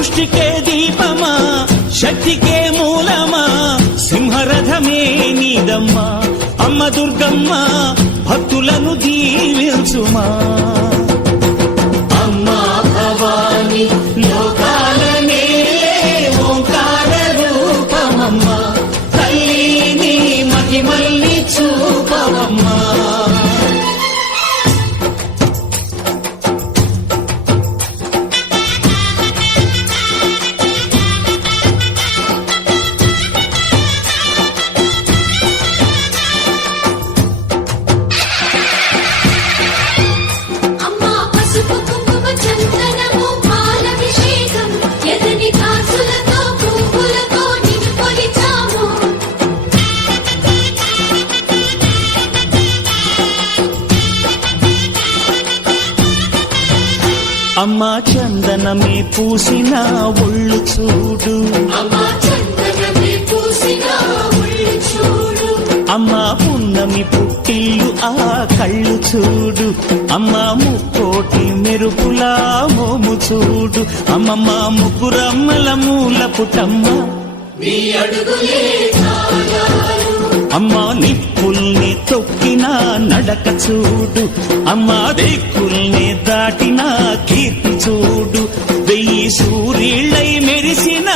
సృష్టికే దీపమా శక్తికే మూలమా సింహరథమే నీదమ్మా అమ్మ దుర్గమ్మ భక్తులను దీవించుమా అమ్మా భవాని లోకాలనే ఓంకార రూపమమ్మా తల్లిని మహిమల్ని చూపవమ్మా అమ్మా చందనమే పూసిన ఒళ్ళు చూడు అమ్మా పున్నమి పుట్టిల్లు ఆ కళ్ళు చూడు అమ్మా ముక్కోటి మెరుపులా మోము చూడు అమ్మమ్మ ముగ్గురమ్మల మూల పుటమ్మ అమ్మా నిప్పుల్ని తొక్కిన నడక చూడు అమ్మా దిక్కుల్ని దాటిన కీర్తి చూడు 1000 సూర్యుళ్ళై మెరిసిన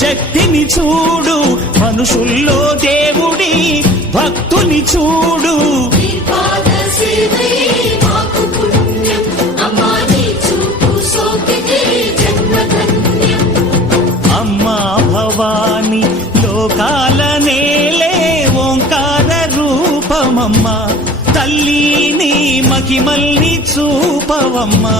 శక్తిని చూడు మనుషుల్లో దేవుడి భక్తుని చూడు అమ్మా భవాని లోకాల నేలే ఓంకార రూపమమ్మా తల్లిని మహిమల్ని చూపవమ్మా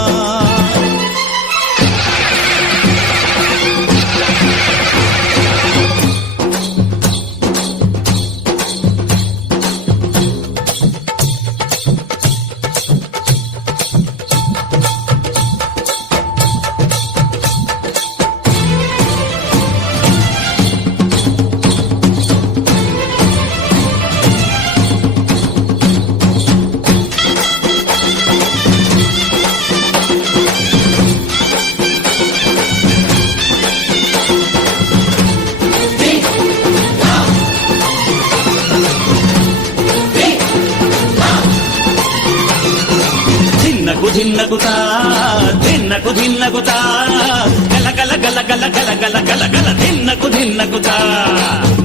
ధిన్నగుతా ధిన్నకు ధిన్నగుతా గల గల గల గల గల గల గల గల ధిన్నగుతా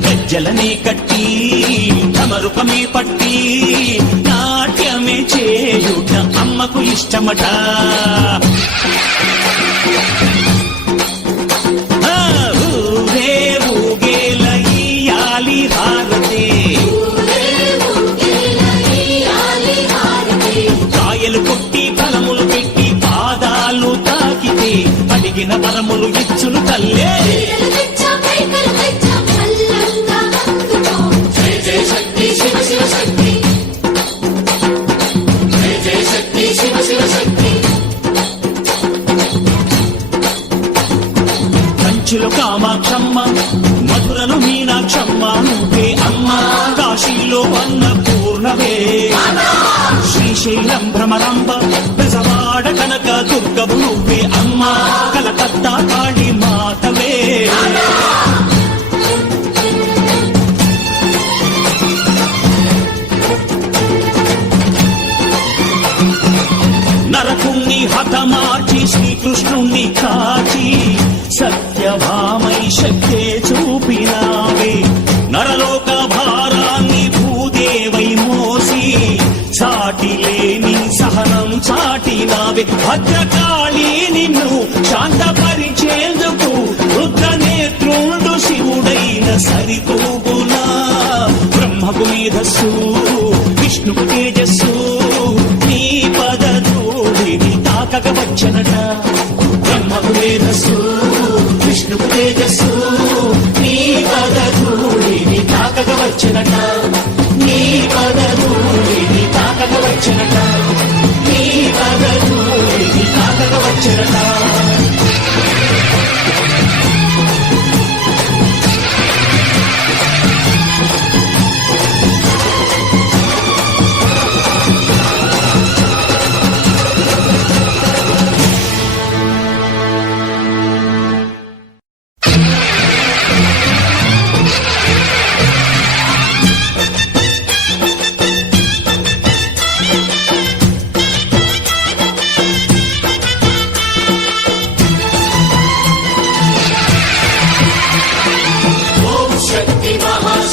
గజ్జలనే కట్టి తమరుపమే పట్టి నాట్యమే చేయుట అమ్మకు ఇష్టమట ఊరే ఊగేల ఇయ్యాలి హారతే కాయలు కొట్టి ఫలములు పెట్టి పాదాలు తాకితే అడిగిన వరములు ఇచ్చును తల్లే కంచిలో కామాక్షమ్మ మధురలో మీనాక్షమ్మ నువ్వే అమ్మ కాశీలో అన్నపూర్ణవే శ్రీశైలం భ్రమరాంబ బెజవాడ కనక దుర్గవు నువ్వే అమ్మ కలకత్తా కాళీ మాతవే నరకుణ్ణి హతమార్చి శ్రీకృష్ణుణ్ణి కాచి సత్యభామై శక్తే చూపినావే నరలోక భారాన్ని భూదేవై మోసి సాటి లేని సహనం చాటినావే భద్రకాళి నిన్ను శాంతపరిచేందుకు రుద్రనేత్రుండు శివుడైన సరితూగునా బ్రహ్మకు మేధస్సు విష్ణుకు తేజస్సు నీ పదధూళిని తాకక వచ్చనట బ్రహ్మకు మేధస్సు విష్ణుకు తేజస్సు నీ పదధూళిని తాకక వచ్చనట నీ పదధూళిని తాకక వచ్చనట నీ పదధూళిని తాకక వచ్చనట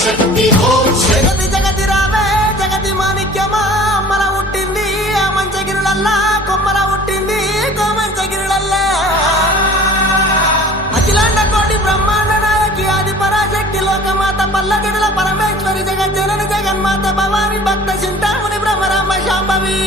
శక్తి ఓం శక్తి. జగతి జగతి రావే జగతి మాణిక్యమా అమ్మల పుట్టింది ఆ మంచగిరులల్లా కొమ్మల పుట్టింది కోమంచగిరులల్లా అఖిలాండ కోటి బ్రహ్మాండ నాయకి ఆది పరాశక్తి లోకమాత పల్లగిడుల పరమేశ్వరి జగజ్జనని జగన్మాత భవాని భక్త చింతామణి భ్రమరాంబ శాంభవి